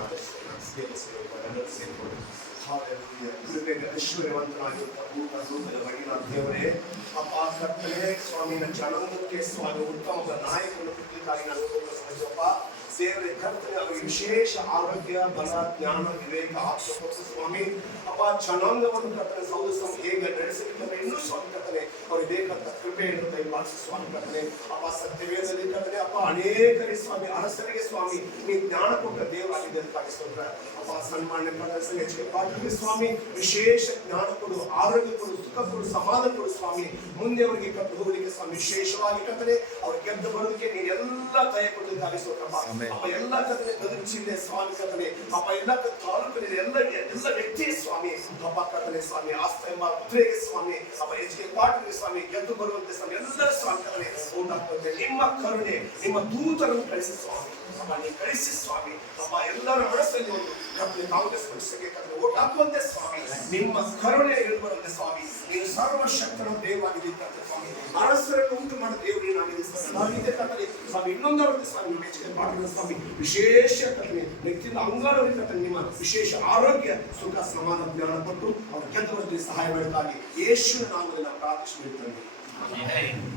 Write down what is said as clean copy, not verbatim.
ಪ್ರಾರ್ಥಿಸ್ತೇನೆ. ಸೇರಿಸಿಕೊಳ್ಳಲು ಸೇರಿಕೊಳ್ಳಿ. Hallelujah. ಕೃಪೆಗೆ ಐಶ್ವರ್ಯವಂತನಾಗಿರುವಂತಹ ಭೂತದ ಬಗೆಯ ದೇವರೇ, ಅಪ್ಪ ಕರ್ತನೇ ಸ್ವಾಮಿ, ನನ್ನ ಜನಾಂಗಕ್ಕೆ ಸ್ವಾಮಿ ಉತ್ತಮ ನಾಯಕನು ಹುಟ್ಟಲಿಕ್ಕಾಗಿ ನಾನು ಹೋಗಪ್ಪ. ದೇವರೇ ಕರ್ತನೆ ಅವರಿಗೆ ವಿಶೇಷ ಆರೋಗ್ಯ, ಬಲ, ಜ್ಞಾನ, ವಿವೇಕ, ಆತ್ಮಕೊಟ್ಟು ಸ್ವಾಮಿ ಅಪ್ಪ ಜನಾಂಗವನ್ನು ಕರ್ತನೆ ಸೌದಸಂ ಹೇಗೆ ನಡೆಸಲಿಕ್ಕೆ ಇನ್ನೂ ಸ್ವಾಮಿ ಕರ್ತನೆ ಅವರಿಗೆ ಬೇಕಾದ ಕೃಪೆಯನ್ನು ದಯಪಾಲಿಸಿ ಸ್ವಾಮಿ ಕರ್ತನೆ ಅಪ್ಪ. ಸತ್ಯವೇದದಲ್ಲಿ ಕರ್ತನೆ ಅಪ್ಪ ಅನೇಕರಿಗೆ ಸ್ವಾಮಿ ಅರಸರಿಗೆ ಸ್ವಾಮಿ ನೀ ಜ್ಞಾನ ಕೊಟ್ಟ ದೇವರಾಗಿದೆ ಅದಕ್ಕಾಗಿ ಸ್ತೋತ್ರ ಅಪ್ಪ. ಸನ್ಮಾನ್ಯ ಪ್ರದರ್ಶನ ಹೆಚ್ಚಿಗೆ ಪಾಠಕ್ಕೆ ಸ್ವಾಮಿ ವಿಶೇಷ ಜ್ಞಾನ ಕೊಡು, ಆರೋಗ್ಯ ಕೊಡು, ಸುಖ ಕೊಡು, ಸಮಾಧಾನ ಕೊಡು ಸ್ವಾಮಿ. ಮುಂದೆ ಅವರಿಗೆ ಕಟ್ಟು ಹೋಗಲಿಕ್ಕೆ ಸ್ವಾಮಿ ವಿಶೇಷವಾಗಿ ಕರ್ತನೆ ಅವ್ರ ಗೆದ್ದು ಬರೋದಕ್ಕೆ ನೀನೆಲ್ಲ ದಯ ಕೊಡಲಿಕ್ಕಾಗಿ ಸ್ತೋತ್ರಪ್ಪ. ಅಪ್ಪ ಎಲ್ಲ ಕಥನೆ ಗದಗಿಸಿದೆ ಸ್ವಾಮಿ ಕಥನೆ ಅಪ್ಪ. ಎಲ್ಲ ತಾಲೂಕಿನ ಎಲ್ಲ ವ್ಯಕ್ತಿ ಸ್ವಾಮಿ ಅಪ್ಪ ಕಥನೆ ಸ್ವಾಮಿ ಆಸ್ತ ಎಂಬ ಮುದ್ರೆಗೆ ಸ್ವಾಮಿ ಅಪ್ಪ ಹೆಚ್ಚಿಗೆ ಪಾಠಕ್ಕೆ ಸ್ವಾಮಿ ಗೆದ್ದು ಬರುವಂತೆ ಸ್ವಾಮಿ ಎಲ್ಲರ ಸ್ವಾಮಿ ಕಥನೆ ಉಂಟಾಗ್ತದೆ. ನಿಮ್ಮ ಕರುಣೆ ನಿಮ್ಮ ದೂತರನ್ನು ಕಳಿಸಿ ಸ್ವಾಮಿ ಅಪ್ಪ. ನೀವು ಕಳಿಸಿ ಸ್ವಾಮಿ ಅಪ್ಪ. ಎಲ್ಲರ ಮನಸ್ಸಲ್ಲಿ ಒಂದು ಕಥನೆ ಕಾಂಗ್ರೆಸ್ ಪಕ್ಷಕ್ಕೆ ಕಥನೆ ಓಟ್ ಹಾಕುವಂತೆ ಸ್ವಾಮಿ ನಿಮ್ಮ ಕರುಣೆ ಇಳಿಬರುವಂತೆ ಸ್ವಾಮಿ. ನೀವು ಸರ್ವಶಕ್ತನ ದೇವರಾಗಿದೆ ಸ್ವಾಮಿ. ಅರಸರನ್ನು ಉಂಟು ಮಾಡಿದ ದೇವರು ನಾಗಿದೆ ಕಥನೆ ಸ್ವಾಮಿ. ಇನ್ನೊಂದರಂತೆ ಸ್ವಾಮಿ ಹೆಚ್ಚಿಗೆ ಪಾಠದ ಸ್ವಾಮಿ ವಿಶೇಷ ಕಥನೆ ವ್ಯಕ್ತಿಯಿಂದ ಅಂಗಾರವರಿಗೆ ಕಥನೆ ನಿಮ್ಮ ವಿಶೇಷ ಆರೋಗ್ಯ, ಸುಖ, ಸಮಾನ, ಜ್ಞಾನ ಕೊಟ್ಟು ಅವ್ರ ಗೆದ್ದವರಿಗೆ ಸಹಾಯ ಮಾಡಬೇಕಾಗಿ ಯೇಸುವಿನ ನಾಮದಲ್ಲಿ ಪ್ರಾರ್ಥಿಸುತ್ತೇವೆ.